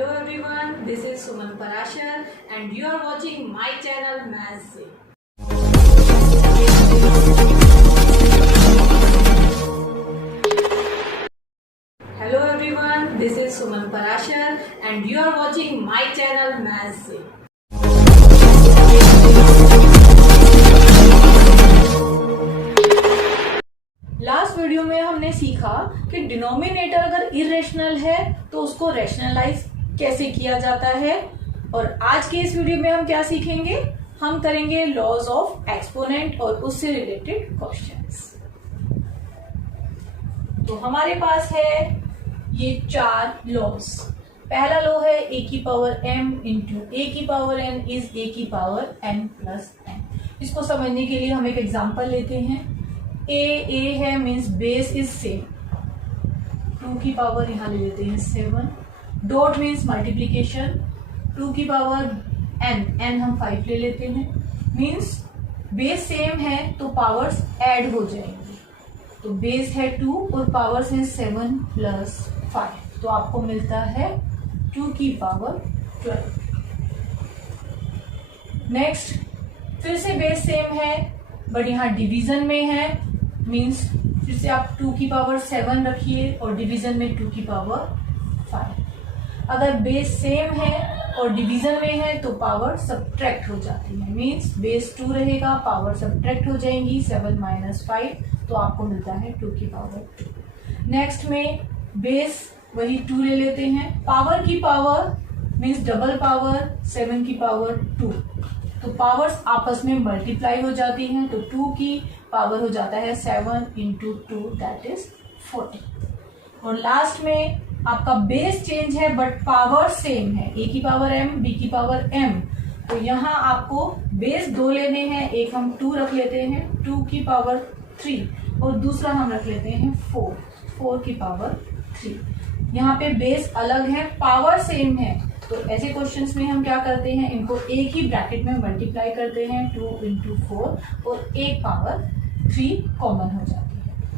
Hello everyone, this is Suman Parashar and you are watching my channel Maths Se। Hello everyone, this is Suman Parashar and you are watching my channel Maths Se। Last video में हमने सीखा कि denominator अगर irrational है तो उसको rationalise कैसे किया जाता है। और आज के इस वीडियो में हम क्या सीखेंगे, हम करेंगे लॉज ऑफ एक्सपोनेंट और उससे रिलेटेड क्वेश्चंस। तो हमारे पास है ये 4 लॉज। पहला लॉ है ए की पावर m इंटू ए की पावर n इज ए की पावर n प्लस n। इसको समझने के लिए हम एक एग्जांपल लेते हैं। ए है मीन्स बेस इज सेम, 2 की पावर यहाँ ले लेते हैं 7। डॉट मीन्स मल्टीप्लीकेशन, 2 की पावर n हम 5 ले लेते हैं। मीन्स बेस सेम है तो पावर्स ऐड हो जाएंगे। तो बेस है 2 और पावर्स है 7 प्लस 5, तो आपको मिलता है 2 की पावर 12। नेक्स्ट फिर से बेस सेम है बट यहाँ डिवीजन में है, मीन्स फिर से आप 2 की पावर 7 रखिए और डिवीजन में 2 की पावर 5। अगर बेस सेम है और डिवीजन में है तो पावर सब्ट्रैक्ट हो जाती है। मीन्स बेस 2 रहेगा, पावर सब्ट्रैक्ट हो जाएंगी 7 माइनस 5, तो आपको मिलता है 2 की पावर 2। नेक्स्ट में बेस वही 2 ले लेते हैं, पावर की पावर मीन्स डबल पावर 7 की पावर 2, तो पावर्स आपस में मल्टीप्लाई हो जाती हैं। तो 2 की पावर हो जाता है 7 इंटू 2 दैट इज 40। और लास्ट में आपका बेस चेंज है बट पावर सेम है, ए की पावर m बी की पावर m। तो यहाँ आपको बेस 2 लेने हैं, एक हम 2 रख लेते हैं 2 की पावर 3 और दूसरा हम रख लेते हैं 4 की पावर 3। यहाँ पे बेस अलग है, पावर सेम है, तो ऐसे क्वेश्चंस में हम क्या करते हैं, इनको एक ही ब्रैकेट में मल्टीप्लाई करते हैं 2 इंटू 4 और एक पावर 3 कॉमन हो जाती है।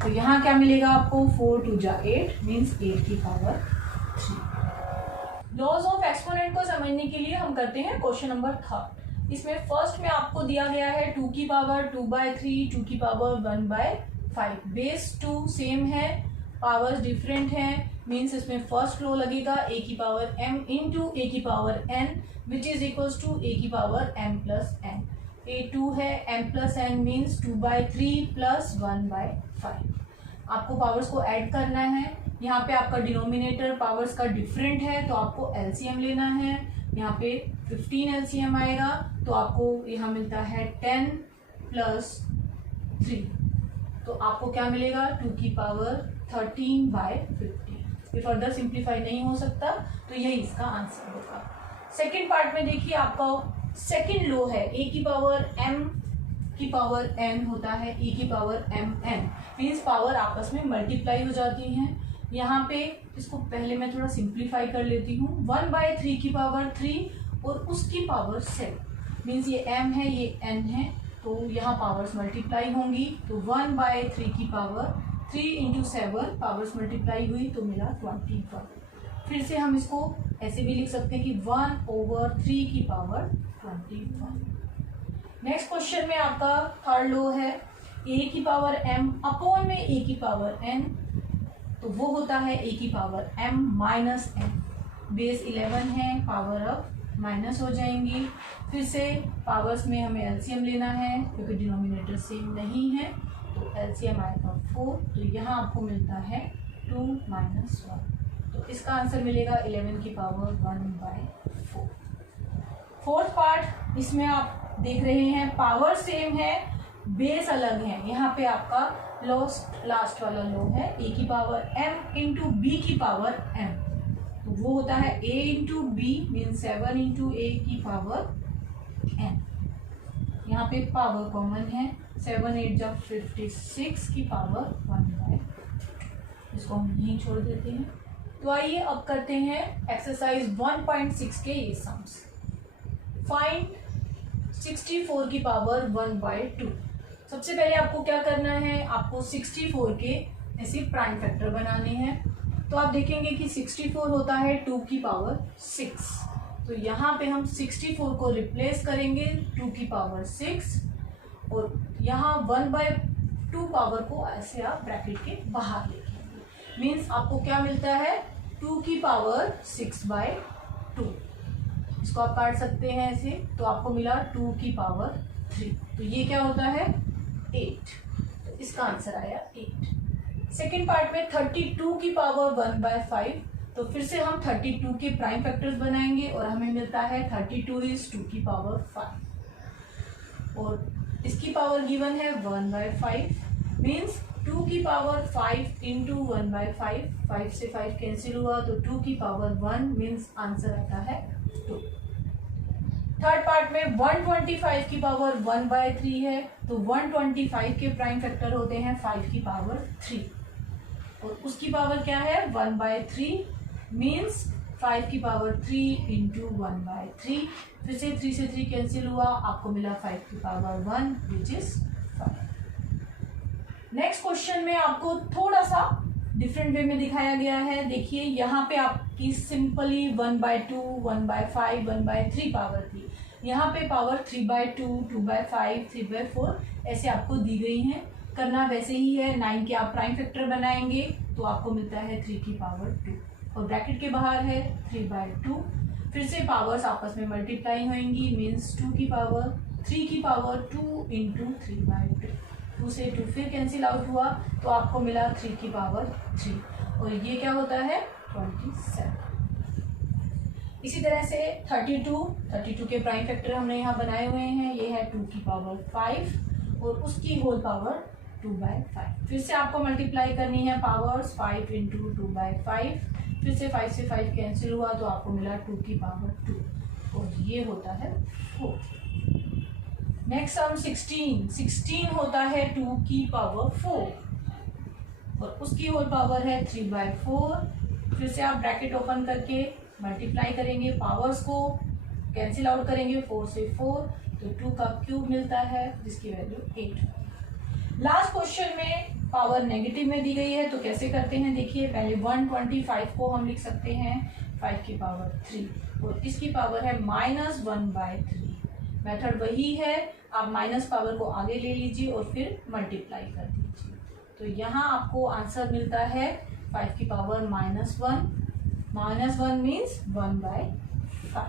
तो यहाँ क्या मिलेगा आपको, 4 2 जा 8 मीन्स 8 की पावर 3। लॉज ऑफ एक्सपोनेंट को समझने के लिए हम करते हैं क्वेश्चन नंबर 3। इसमें फर्स्ट में आपको दिया गया है 2 की पावर 2/3, 2 की पावर 1/5। बेस 2 सेम है, पावर्स डिफरेंट हैं, मीन्स इसमें फर्स्ट लो लगेगा ए की पावर m इंटू ए की power n which is equals to a की power m plus n। A 2 है, m plus n means 2/3 plus 1/5। आपको पावर्स को ऐड करना है। यहाँ पे आपका डिनोमिनेटर पावर्स का डिफरेंट है तो आपको एलसीएम लेना है। यहाँ पे 15 एलसीएम आएगा तो आपको यहाँ मिलता है 10 प्लस 3, तो आपको क्या मिलेगा 2 की पावर 13/50। ये फर्दर सिंप्लीफाई नहीं हो सकता, तो यही इसका आंसर होगा। सेकंड पार्ट में देखिए आपका सेकंड लो है ए की पावर m की पावर n होता है e की पावर mn, मीन्स पावर आपस में मल्टीप्लाई हो जाती हैं। यहाँ पे इसको पहले मैं थोड़ा सिंप्लीफाई कर लेती हूँ। 1/3 की पावर 3 और उसकी पावर 7, मीन्स ये m है ये n है, तो यहाँ पावर्स मल्टीप्लाई होंगी। तो 1/3 की पावर 3 इंटू 7 पावर्स मल्टीप्लाई हुई तो मिला 21। फिर से हम इसको ऐसे भी लिख सकते हैं कि 1/3 की पावर 21। नेक्स्ट क्वेश्चन में आपका थर्ड लो है a की पावर m अपॉन में a की पावर n, तो वो होता है a की power m minus n। Base 11 है, पावर अब माइनस हो जाएंगी। फिर से पावर्स में हमें एलसीएम लेना है क्योंकि डिनोमिनेटर सेम नहीं है, तो एलसीएम आएगा 4, तो यहाँ आपको मिलता है 2 माइनस 1, तो इसका आंसर मिलेगा 11 की पावर 1/4। फोर्थ पार्ट, इसमें आप देख रहे हैं पावर सेम है, बेस अलग है। यहाँ पे आपका लास्ट वाला लो है ए की पावर m इंटू बी की पावर m, तो वो होता है a into b mean 7 into a की पावर n। यहाँ पे पावर कॉमन है, 7 8 जा 56 की पावर 1/, इसको हम यहीं छोड़ देते हैं। तो आइए अब करते हैं एक्सरसाइज 1.6 के ये सम्स। फाइंड 64 की पावर 1/2। सबसे पहले आपको क्या करना है, आपको 64 के ऐसे प्राइम फैक्टर बनाने हैं। तो आप देखेंगे कि 64 होता है 2 की पावर 6। तो यहाँ पे हम 64 को रिप्लेस करेंगे 2 की पावर 6 और यहाँ 1/2 पावर को ऐसे आप ब्रैकेट के बाहर लेंगे। मीन्स आपको क्या मिलता है 2 की पावर 6/2। इसको आप काट सकते हैं ऐसे, तो आपको मिला 2 की पावर 3। तो ये क्या होता है 8। तो इसका आंसर आया 8। सेकेंड पार्ट में 32 की पावर 1/5। तो फिर से हम 32 के प्राइम फैक्टर्स बनाएंगे और हमें मिलता है 32 इज 2 की पावर 5 और इसकी पावर गिवन है 1/5। मीन्स 2 की पावर 5 इंटू 1/5। 5 से 5 कैंसिल हुआ तो 2 की पावर 1 मीन्स आंसर आता है 2। थर्ड पार्ट में 125 की पावर 1/3 है। तो 125 के प्राइम फैक्टर होते हैं 5 की पावर 3 और उसकी पावर क्या है 1/3। मीन्स 5 की पावर 3 इंटू 1/3। फिर से 3 से 3 कैंसिल हुआ, आपको मिला 5 की power 1 which is 5। Next question में आपको थोड़ा सा डिफरेंट वे में दिखाया गया है। देखिए यहाँ पे आपकी सिंपली 1/2, 1/5, 1/3 पावर थी। यहाँ पे पावर 3/2, 2/5, 3/4 ऐसे आपको दी गई हैं। करना वैसे ही है, 9 के आप प्राइम फैक्टर बनाएंगे तो आपको मिलता है 3 की पावर 2 और ब्रैकेट के बाहर है 3/2। फिर से पावर्स आपस में मल्टीप्लाई होंगी। मीन्स 2 की पावर 3 की पावर 2 इंटू 3/2। 2 से 2 फिर कैंसिल आउट हुआ तो आपको मिला 3 की पावर 3 और ये क्या होता है 27। इसी तरह से 32 के प्राइम फैक्टर हमने यहाँ बनाए हुए हैं। ये है 2 की पावर 5 और उसकी होल पावर 2/5। फिर से आपको मल्टीप्लाई करनी है पावर्स 5 इंटू 2/5। फिर से 5 से 5 कैंसिल हुआ तो आपको मिला 2 की पावर 2 और ये होता है 4। नेक्स्ट सम 16 होता है 2 की पावर 4 और उसकी होल पावर है 3/4। फिर से आप ब्रैकेट ओपन करके मल्टीप्लाई करेंगे, पावर्स को कैंसिल आउट करेंगे 4 से 4 तो 2 का क्यूब मिलता है जिसकी वैल्यू 8। लास्ट क्वेश्चन में पावर नेगेटिव में दी गई है तो कैसे करते हैं देखिए। पहले 125 को हम लिख सकते हैं 5 की पावर 3 और इसकी पावर है -1/3। मेथड वही है, आप माइनस पावर को आगे ले लीजिए और फिर मल्टीप्लाई कर दीजिए। तो यहाँ आपको आंसर मिलता है 5 की पावर -1 मीन्स 1/5।